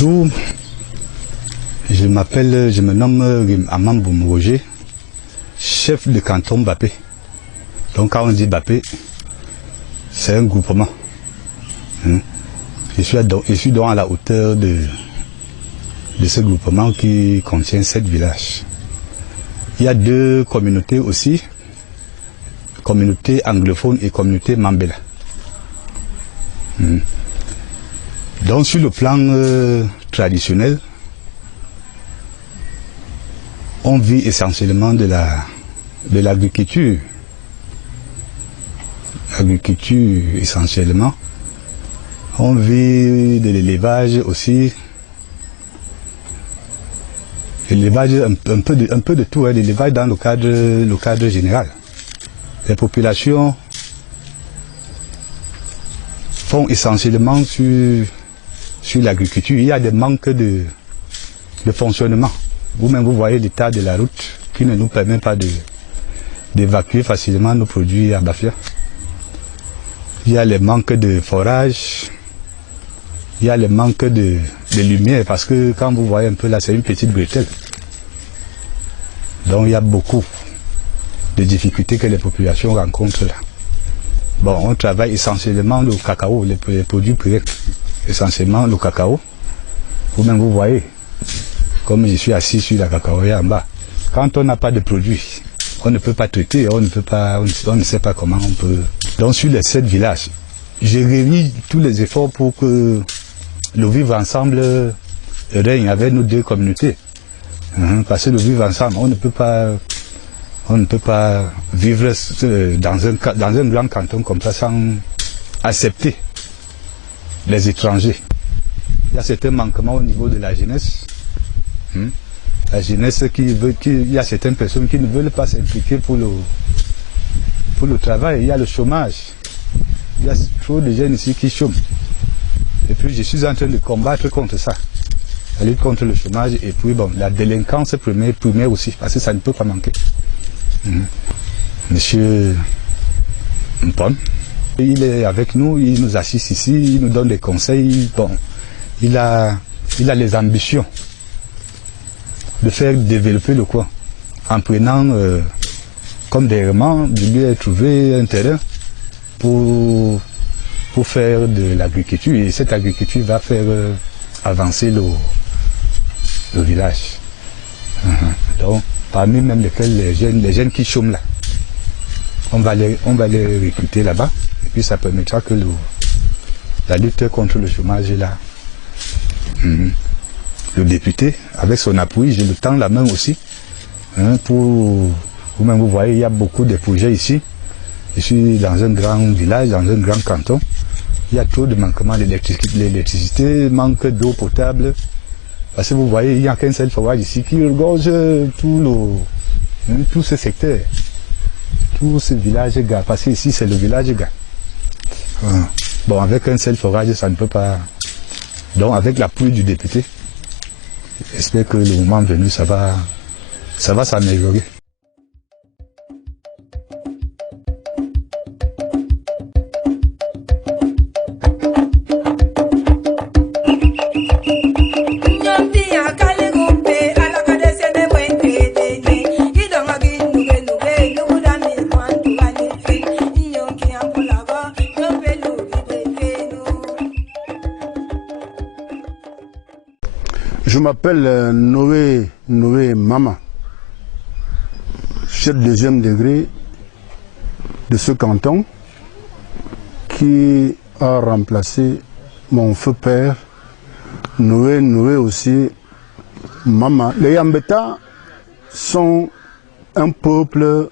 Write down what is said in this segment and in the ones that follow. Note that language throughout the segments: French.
Bonjour, je me nomme Amam Boumroger, chef de canton Bapé. Donc quand on dit Bapé, c'est un groupement. Je suis donc à la hauteur de ce groupement qui contient 7 villages. Il y a 2 communautés aussi, communauté anglophone et communauté Mambela. Donc sur le plan traditionnel, on vit essentiellement de l'agriculture. L'agriculture essentiellement. On vit de l'élevage aussi. L'élevage, un peu de tout, l'élevage dans le cadre général. Les populations font essentiellement sur l'agriculture. Il y a des manques de fonctionnement. Vous-même, vous voyez l'état de la route qui ne nous permet pas d'évacuer facilement nos produits à Bafia. Il y a les manques de forage. Il y a le manque de lumière parce que quand vous voyez un peu là, c'est une petite bretelle. Donc il y a beaucoup de difficultés que les populations rencontrent là. Bon, on travaille essentiellement le cacao, les produits purs. Essentiellement le cacao. Vous-même vous voyez, comme je suis assis sur la cacaoyer en bas. Quand on n'a pas de produits, on ne peut pas traiter, on ne sait pas comment on peut. Donc sur les 7 villages, j'ai réuni tous les efforts pour que le vivre ensemble règne avec nos 2 communautés. Parce que le vivre ensemble, on ne peut pas vivre dans un grand canton comme ça sans accepter les étrangers. Il y a certains manquements au niveau de la jeunesse. La jeunesse il y a certaines personnes qui ne veulent pas s'impliquer pour le travail. Il y a le chômage. Il y a trop de jeunes ici qui chôment. Et puis je suis en train de combattre contre ça. La lutte contre le chômage et puis bon, la délinquance primaire aussi, parce que ça ne peut pas manquer. Monsieur Mpon, il est avec nous, il nous assiste ici, il nous donne des conseils. Bon, il a les ambitions de faire développer le coin en prenant comme des remans, de lui trouver un terrain pour faire de l'agriculture. Et cette agriculture va faire avancer le village. Donc, parmi même lesquels les jeunes qui chôment là, on va les recruter là-bas. Et puis ça permettra que la lutte contre le chômage est là. Le député, avec son appui, je le tends la main aussi. Vous-même, vous voyez, il y a beaucoup de projets ici. Je suis dans un grand village, dans un grand canton. Il y a trop de manquements d'électricité, manque d'eau potable. Parce que vous voyez, il n'y a qu'un seul forage ici qui regorge tout ce secteur. Tout ce village gars. Parce que ici, c'est le village gars. Bon, avec un seul forage, ça ne peut pas. Donc, avec l'appui du député, j'espère que le moment venu, ça va s'améliorer. Je m'appelle Noé Mama, chef de 2e degré de ce canton, qui a remplacé mon feu père, Noé aussi Mama. Les Yambeta sont un peuple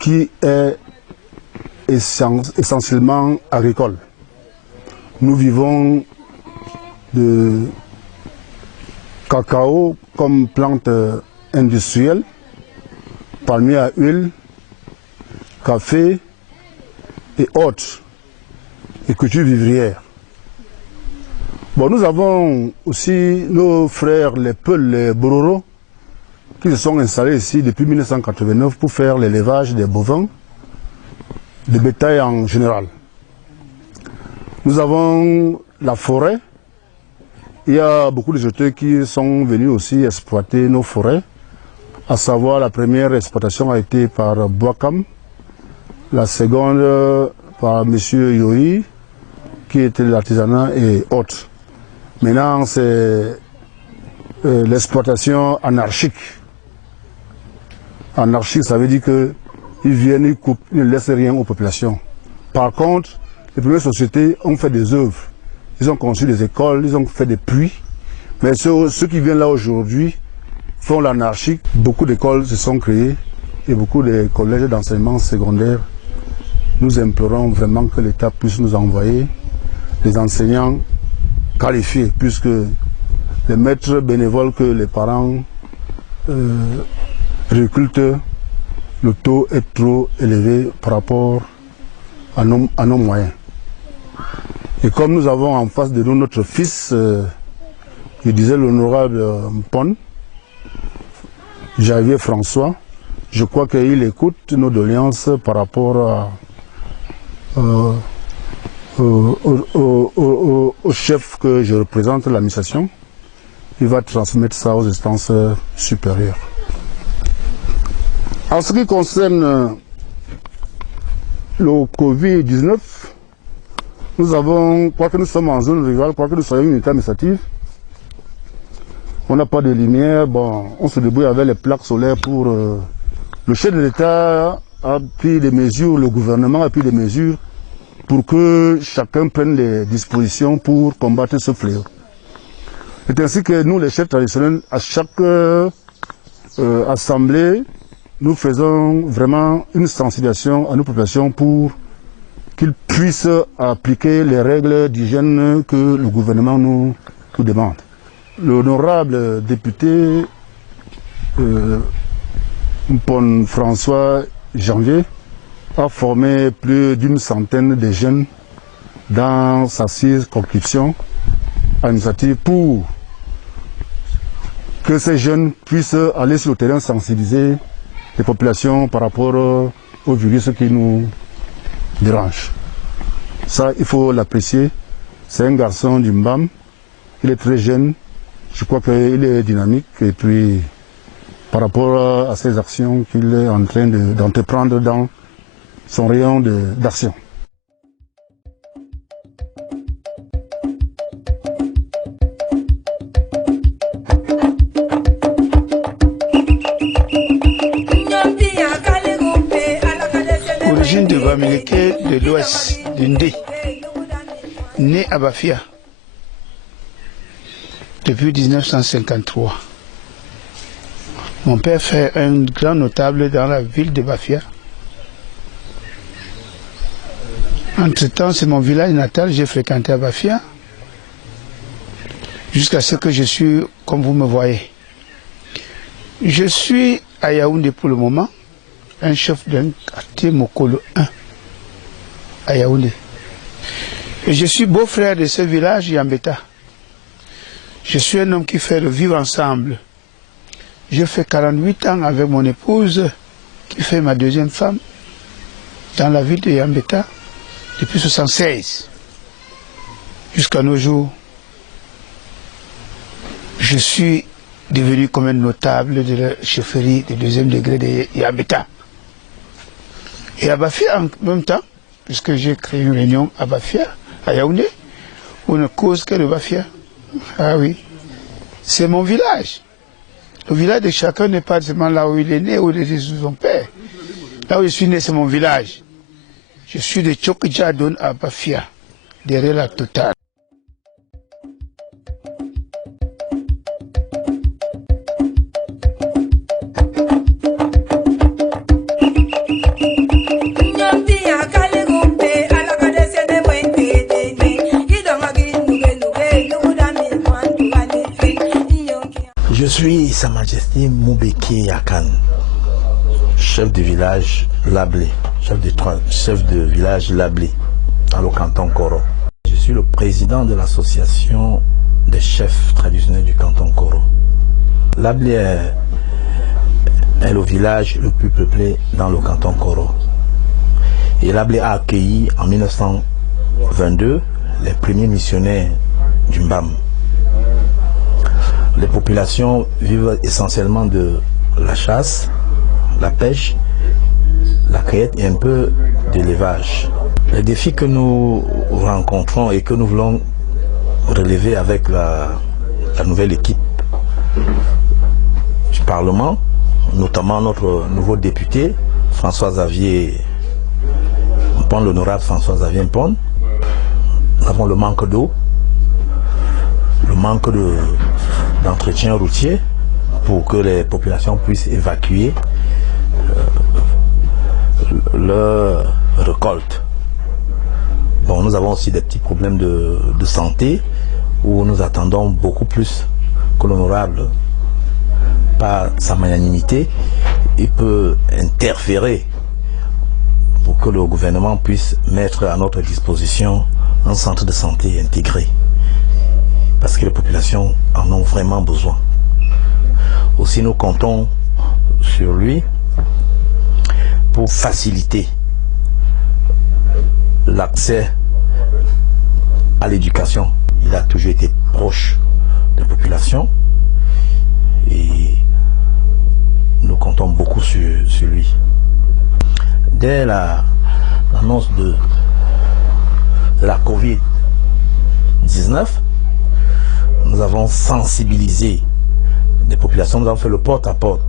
qui est essentiellement agricole. Nous vivons de cacao comme plante industrielle, palmier à huile, café et autres, et culture vivrière. Bon, nous avons aussi nos frères les Peuls, les Bororo, qui se sont installés ici depuis 1989 pour faire l'élevage des bovins, de bétail en général. Nous avons la forêt il y a beaucoup de jeteurs qui sont venus aussi exploiter nos forêts. À savoir, la première exploitation a été par Boakam, la seconde par M. Yohi, qui était l'artisanat et autres. Maintenant, c'est l'exploitation anarchique. Anarchique, ça veut dire qu'ils viennent, ils coupent, ils ne laissent rien aux populations. Par contre, les premières sociétés ont fait des œuvres. Ils ont construit des écoles, ils ont fait des puits. Mais ceux qui viennent là aujourd'hui font l'anarchique. Beaucoup d'écoles se sont créées et beaucoup de collèges d'enseignement secondaire. Nous implorons vraiment que l'État puisse nous envoyer des enseignants qualifiés, puisque les maîtres bénévoles que les parents recrutent, le taux est trop élevé par rapport à nos moyens. Et comme nous avons en face de nous notre fils, il disait l'honorable Mpon, Javier François, je crois qu'il écoute nos doléances par rapport au chef que je représente, l'administration. Il va transmettre ça aux instances supérieures. En ce qui concerne le Covid-19, nous avons, quoique nous sommes en zone rurale, quoique nous soyons une unité administrative, on n'a pas de lumière, bon, on se débrouille avec les plaques solaires pour... le chef de l'État a pris des mesures, le gouvernement a pris des mesures pour que chacun prenne les dispositions pour combattre ce fléau. C'est ainsi que nous, les chefs traditionnels, à chaque assemblée, nous faisons vraiment une sensibilisation à nos populations pour qu'ils puissent appliquer les règles d'hygiène que le gouvernement nous demande. L'honorable député Mpon François Janvier a formé plus d'une centaine de jeunes dans sa circonscription administrative pour que ces jeunes puissent aller sur le terrain sensibiliser les populations par rapport au virus qui nous dérange. Ça, il faut l'apprécier. C'est un garçon du Mbam, il est très jeune, je crois qu'il est dynamique et puis par rapport à ces actions qu'il est en train d'entreprendre dans son rayon d'action. Origine de Bamileke de l'Ouest, de Ndé, né à Bafia depuis 1953. Mon père fait un grand notable dans la ville de Bafia. Entre-temps, c'est mon village natal, j'ai fréquenté à Bafia, jusqu'à ce que je suis comme vous me voyez. Je suis à Yaoundé pour le moment, un chef d'un quartier Mokolo 1, à Yaoundé. Et je suis beau-frère de ce village, Yambeta. Je suis un homme qui fait le vivre ensemble. J'ai fait 48 ans avec mon épouse, qui fait ma deuxième femme, dans la ville de Yambeta, depuis 1976, jusqu'à nos jours. Je suis devenu comme un notable de la chefferie de deuxième degré de Yambeta. Et à Bafia en même temps, puisque j'ai créé une réunion à Bafia, à Yaoundé, où on ne cause que de Bafia. Ah oui, c'est mon village. Le village de chacun n'est pas seulement là où il est né, où il est sous son père. Là où je suis né, c'est mon village. Je suis de Tchokidjadon à Bafia, derrière la Totale. Je suis Sa Majesté Moubeki Yakan, chef de village Lablé, chef de village Lablé, dans le canton Koro. Je suis le président de l'association des chefs traditionnels du canton Koro. Lablé est le village le plus peuplé dans le canton Koro. Et Lablé a accueilli en 1922 les premiers missionnaires du Mbam. Les populations vivent essentiellement de la chasse, la pêche, la cueillette et un peu d'élevage. Les défis que nous rencontrons et que nous voulons relever avec la nouvelle équipe du Parlement, notamment notre nouveau député, François-Xavier Mpon, l'honorable François-Xavier Mpon. Nous avons le manque d'eau, le manque d'entretien routier pour que les populations puissent évacuer leur récolte. Bon, nous avons aussi des petits problèmes de santé où nous attendons beaucoup plus que l'honorable, par sa magnanimité, il peut interférer pour que le gouvernement puisse mettre à notre disposition un centre de santé intégré, parce que les populations en ont vraiment besoin. Aussi, nous comptons sur lui pour faciliter l'accès à l'éducation. Il a toujours été proche des populations et nous comptons beaucoup sur lui. Dès l'annonce de la Covid-19, nous avons sensibilisé les populations, nous avons fait le porte-à-porte.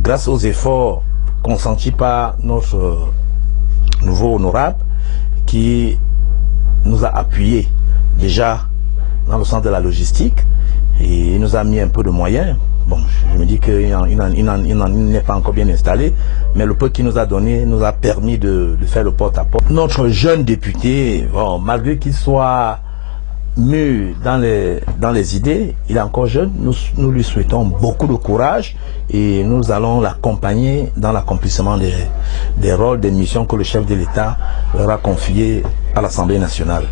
Grâce aux efforts consentis par notre nouveau honorable qui nous a appuyés déjà dans le sens de la logistique et il nous a mis un peu de moyens. Bon, je me dis qu'il n'est pas encore bien installé, mais le peu qu'il nous a donné nous a permis de faire le porte-à-porte. Notre jeune député, bon, malgré qu'il soit mûr dans les idées, il est encore jeune, nous lui souhaitons beaucoup de courage et nous allons l'accompagner dans l'accomplissement des rôles, des missions que le chef de l'État leur a confiés à l'Assemblée nationale.